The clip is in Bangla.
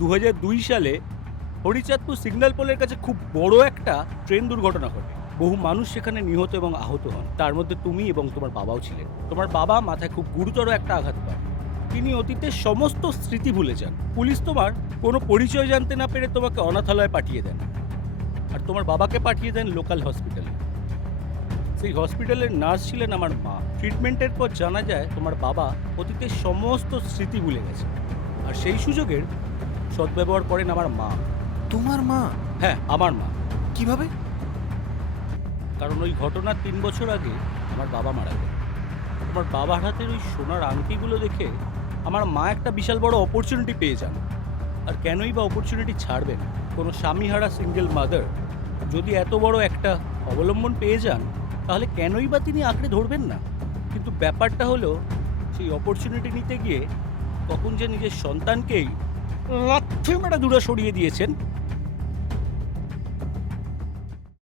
2002 সালে হরিচাঁদপুর সিগন্যাল পোলের কাছে খুব বড় একটা ট্রেন দুর্ঘটনা ঘটে। বহু মানুষ সেখানে নিহত এবং আহত হন। তার মধ্যে তুমি এবং তোমার বাবাও ছিলেন। তোমার বাবা মাথায় খুব গুরুতর একটা আঘাত পান। তিনি অতীতের সমস্ত স্মৃতি ভুলে যান। পুলিশ তোমার কোনো পরিচয় জানতে না পেরে তোমাকে অনাথালয়ে পাঠিয়ে দেন, আর তোমার বাবাকে পাঠিয়ে দেন লোকাল হসপিটালে। সেই হসপিটালের নার্স ছিলেন আমার মা। ট্রিটমেন্টের পর জানা যায় তোমার বাবা অতীতের সমস্ত স্মৃতি ভুলে গেছে, আর সেই সুযোগের সদ্ব্যবহার করেন আমার মা। তোমার মা? হ্যাঁ, আমার মা। কিভাবে? কারণ ওই ঘটনার 3 বছর আগে আমার বাবা মারা গেল। তোমার বাবার হাতের ওই সোনার আংটিগুলো দেখে আমার মা একটা বিশাল বড় অপরচুনিটি পেয়ে যান। আর কেনই বা অপরচুনিটি ছাড়বেন? কোনো স্বামীহারা সিঙ্গেল মাদার যদি এত বড় একটা অবলম্বন পেয়ে যান, তাহলে কেনই বা তিনি আঁকড়ে ধরবেন না? কিন্তু ব্যাপারটা হলো, সেই অপরচুনিটি নিতে গিয়ে কখন যে নিজের সন্তানকেই লাথি মেরে দূরে সরিয়ে দিয়েছেন